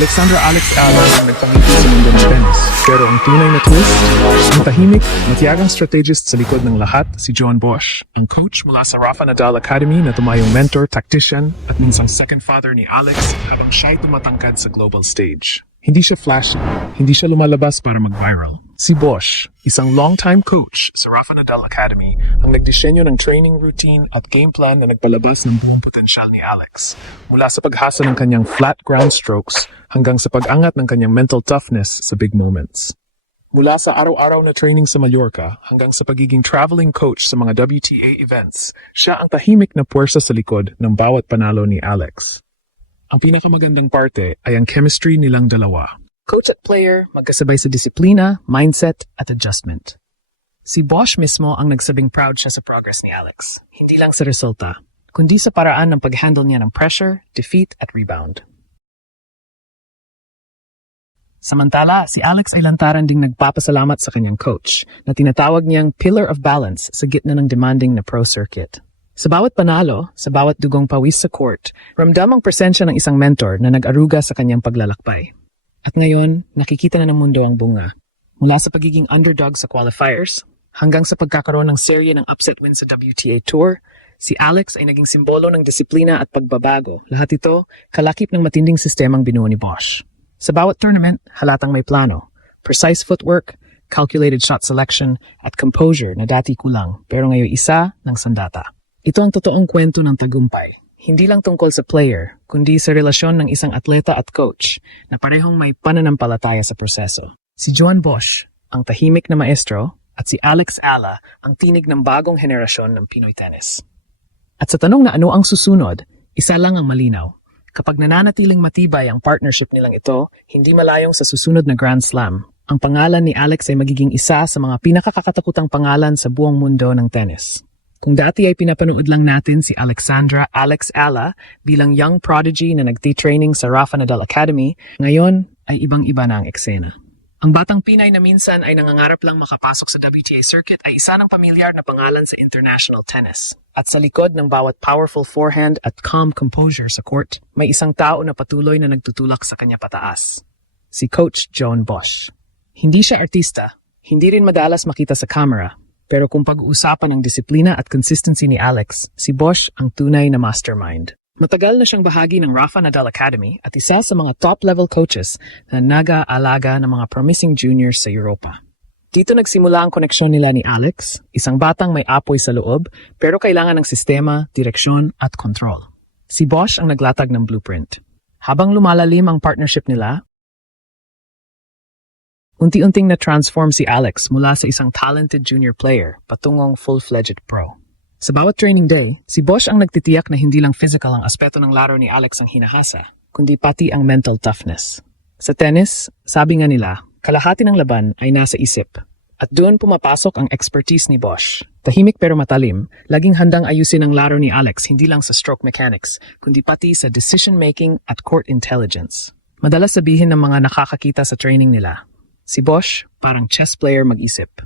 Alexandra Alex Ala ang nagpangiti sa mundo ng tennis. Pero ang tunay na twist, ang tahimik, matiyagang strategist sa likod ng lahat, si Joan Bosch, ang coach mula sa Rafa Nadal Academy na tumayong mentor, tactician, at minsang second father ni Alex habang siya'y tumatangkad sa global stage. Hindi siya flashy, hindi siya lumalabas para mag-viral. Si Bosch, isang long-time coach sa Rafa Nadal Academy, ang nagdisenyo ng training routine at game plan na nagpalabas ng buong potensyal ni Alex. Mula sa paghasa ng kanyang flat ground strokes hanggang sa pag-angat ng kanyang mental toughness sa big moments. Mula sa araw-araw na training sa Mallorca hanggang sa pagiging traveling coach sa mga WTA events, siya ang tahimik na puwersa sa likod ng bawat panalo ni Alex. Ang pinakamagandang parte ay ang chemistry nilang dalawa. Coach at player, magkasabay sa disiplina, mindset, at adjustment. Si Bosch mismo ang nagsabing proud siya sa progress ni Alex. Hindi lang sa resulta, kundi sa paraan ng pag-handle niya ng pressure, defeat, at rebound. Samantala, si Alex ay lantaran ding nagpapasalamat sa kanyang coach na tinatawag niyang pillar of balance sa gitna ng demanding na pro circuit. Sa bawat panalo, sa bawat dugong pawis sa court, ramdam ang presensya ng isang mentor na nag-aruga sa kanyang paglalakbay. At ngayon, nakikita na ng mundo ang bunga. Mula sa pagiging underdog sa qualifiers, hanggang sa pagkakaroon ng serye ng upset win sa WTA Tour, si Alex ay naging simbolo ng disiplina at pagbabago. Lahat ito, kalakip ng matinding sistemang binuo ni Bosch. Sa bawat tournament, halatang may plano, precise footwork, calculated shot selection, at composure na dati kulang, pero ngayon isa ng sandata. Ito ang totoong kwento ng tagumpay. Hindi lang tungkol sa player, kundi sa relasyon ng isang atleta at coach na parehong may pananampalataya sa proseso. Si Joan Bosch, ang tahimik na maestro, at si Alex Ala, ang tinig ng bagong henerasyon ng Pinoy tennis. At sa tanong na ano ang susunod, isa lang ang malinaw. Kapag nananatiling matibay ang partnership nilang ito, hindi malayong sa susunod na Grand Slam. Ang pangalan ni Alex ay magiging isa sa mga pinakakakatakutang pangalan sa buong mundo ng tennis. Kung dati ay pinapanood lang natin si Alexandra Alex Ala bilang young prodigy na nagti-training sa Rafa Nadal Academy, ngayon ay ibang-iba na ang eksena. Ang batang Pinay na minsan ay nangangarap lang makapasok sa WTA circuit ay isa ng pamilyar na pangalan sa international tennis. At sa likod ng bawat powerful forehand at calm composure sa court, may isang tao na patuloy na nagtutulak sa kanya pataas. Si Coach Joan Bosch. Hindi siya artista, hindi rin madalas makita sa camera. Pero kung pag-uusapan ang disiplina at consistency ni Alex, si Bosch ang tunay na mastermind. Matagal na siyang bahagi ng Rafa Nadal Academy at isa sa mga top-level coaches na nag-aalaga ng mga promising juniors sa Europa. Dito nagsimula ang koneksyon nila ni Alex, isang batang may apoy sa loob pero kailangan ng sistema, direksyon at control. Si Bosch ang naglatag ng blueprint. Habang lumalalim ang partnership nila, unti-unting na-transform si Alex mula sa isang talented junior player patungong full-fledged pro. Sa bawat training day, si Bosch ang nagtitiyak na hindi lang physical ang aspeto ng laro ni Alex ang hinahasa, kundi pati ang mental toughness. Sa tennis, sabi nga nila, kalahati ng laban ay nasa isip. At doon pumapasok ang expertise ni Bosch. Tahimik pero matalim, laging handang ayusin ang laro ni Alex hindi lang sa stroke mechanics, kundi pati sa decision-making at court intelligence. Madalas sabihin ng mga nakakakita sa training nila, si Bosch, parang chess player mag-isip.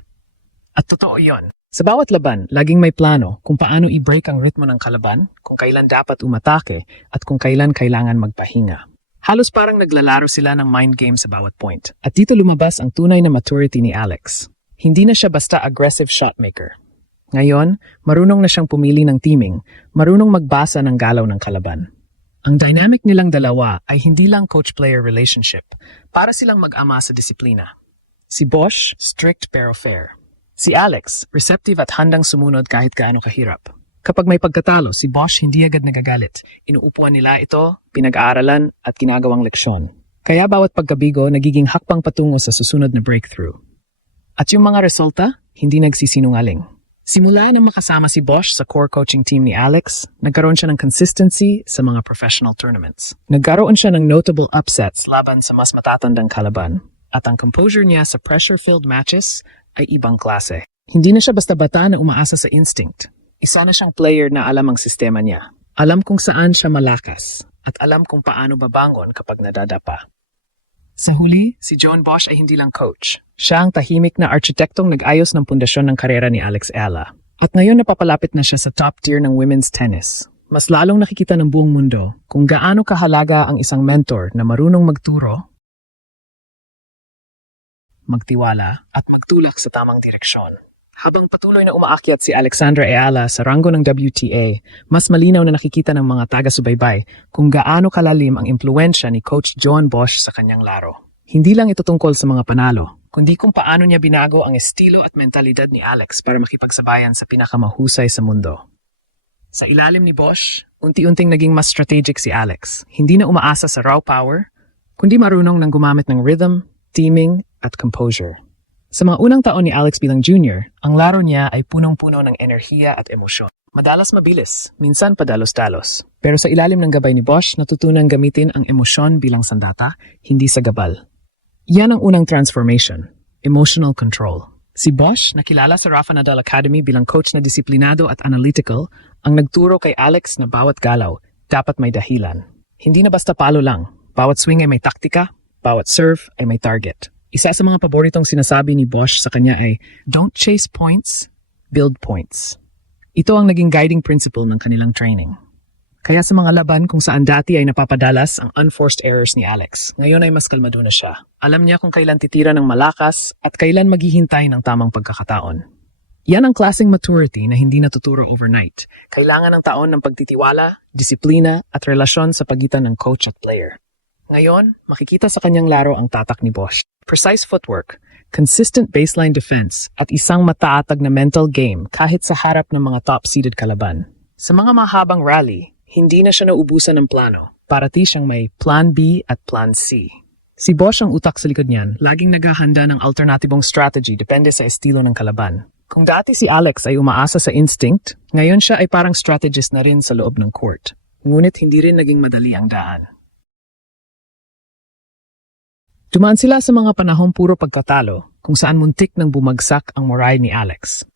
At totoo yon. Sa bawat laban, laging may plano kung paano i-break ang ritmo ng kalaban, kung kailan dapat umatake, at kung kailan kailangan magpahinga. Halos parang naglalaro sila ng mind game sa bawat point. At dito lumabas ang tunay na maturity ni Alex. Hindi na siya basta aggressive shotmaker. Ngayon, marunong na siyang pumili ng teaming, marunong magbasa ng galaw ng kalaban. Ang dynamic nilang dalawa ay hindi lang coach-player relationship, para silang mag-ama sa disiplina. Si Bosch, strict pero fair. Si Alex, receptive at handang sumunod kahit gaano kahirap. Kapag may pagkatalo, si Bosch hindi agad nagagalit. Inuupuan nila ito, pinag-aaralan at ginagawang leksyon. Kaya bawat pagkabigo nagiging hakbang patungo sa susunod na breakthrough. At yung mga resulta, hindi nagsisinungaling. Simula nang makasama si Bosch sa core coaching team ni Alex, nagkaroon siya ng consistency sa mga professional tournaments. Nagkaroon siya ng notable upsets laban sa mas matatandang kalaban. At ang composure niya sa pressure-filled matches ay ibang klase. Hindi na siya basta bata na umaasa sa instinct. Isa na siyang player na alam ang sistema niya. Alam kung saan siya malakas at alam kung paano babangon kapag nadadapa. Sa huli, si Joan Bosch ay hindi lang coach. Siya ang tahimik na architektong nag-ayos ng pundasyon ng karera ni Alex Ala. At ngayon napapalapit na siya sa top tier ng women's tennis. mas lalong nakikita ng buong mundo kung gaano kahalaga ang isang mentor na marunong magturo, magtiwala, at magtulak sa tamang direksyon. Habang patuloy na umaakyat si Alexandra Ayala sa ranggo ng WTA, mas malinaw na nakikita ng mga taga-subaybay kung gaano kalalim ang impluensya ni Coach John Bosch sa kanyang laro. Hindi lang ito tungkol sa mga panalo, kundi kung paano niya binago ang estilo at mentalidad ni Alex para makipagsabayan sa pinakamahusay sa mundo. Sa ilalim ni Bosch, unti-unting naging mas strategic si Alex. Hindi na umaasa sa raw power, kundi marunong nang gumamit ng rhythm, teaming, at composure. Sa mga unang taon ni Alex bilang junior, ang laro niya ay punong-puno ng enerhiya at emosyon. Madalas mabilis, minsan padalos-dalos. Pero sa ilalim ng gabay ni Bosch, natutunang gamitin ang emosyon bilang sandata, hindi sa gabal. Yan ang unang transformation, emotional control. Si Bosch, nakilala sa Rafa Nadal Academy bilang coach na disiplinado at analytical, ang nagturo kay Alex na bawat galaw, dapat may dahilan. Hindi na basta palo lang, bawat swing ay may taktika, bawat serve ay may target. Isa sa mga paboritong sinasabi ni Bosch sa kanya ay, don't chase points, build points. Ito ang naging guiding principle ng kanilang training. Kaya sa mga laban kung saan dati ay napapadalas ang unforced errors ni Alex, ngayon ay mas kalmado na siya. Alam niya kung kailan titira ng malakas at kailan maghihintay ng tamang pagkakataon. Yan ang klaseng maturity na hindi natuturo overnight. Kailangan ng taon ng pagtitiwala, disiplina at relasyon sa pagitan ng coach at player. Ngayon, makikita sa kanyang laro ang tatak ni Bosch. Precise footwork, consistent baseline defense, at isang mataatag na mental game kahit sa harap ng mga top-seeded kalaban. Sa mga mahabang rally, hindi na siya naubusan ng plano. Parati siyang may Plan B at Plan C. Si Bosch ang utak sa likod niyan, laging naghahanda ng alternatibong strategy depende sa estilo ng kalaban. Kung dati si Alex ay umaasa sa instinct, ngayon siya ay parang strategist na rin sa loob ng court. Ngunit hindi rin naging madali ang daan. Dumaan sila sa mga panahong puro pagkatalo kung saan muntik nang bumagsak ang moral ni Alex.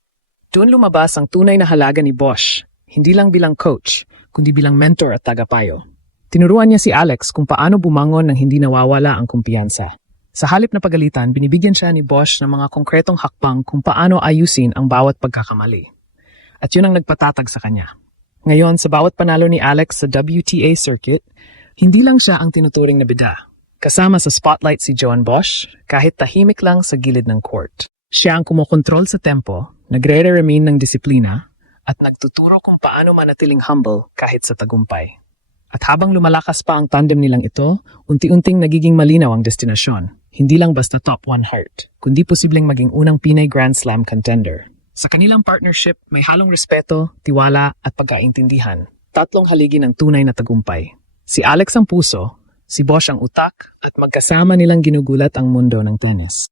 Doon lumabas ang tunay na halaga ni Bosch, hindi lang bilang coach, kundi bilang mentor at tagapayo. Tinuruan niya si Alex kung paano bumangon nang hindi nawawala ang kumpiyansa. Sa halip na pagalitan, binibigyan siya ni Bosch ng mga konkretong hakbang kung paano ayusin ang bawat pagkakamali. At yun ang nagpatatag sa kanya. Ngayon, sa bawat panalo ni Alex sa WTA circuit, hindi lang siya ang tinuturing na bida. Kasama sa spotlight si John Bosch, kahit tahimik lang sa gilid ng court. Siya ang kumokontrol sa tempo, nagre-remain ng disiplina, at nagtuturo kung paano manatiling humble kahit sa tagumpay. At habang lumalakas pa ang tandem nilang ito, unti-unting nagiging malinaw ang destinasyon. Hindi lang basta top 1 heart, kundi posibleng maging unang Pinay Grand Slam contender. Sa kanilang partnership, may halong respeto, tiwala, at pagkaintindihan. Tatlong haligi ng tunay na tagumpay. Si Alex ang puso, si Bosch ang utak, at magkasama nilang ginugulat ang mundo ng tennis.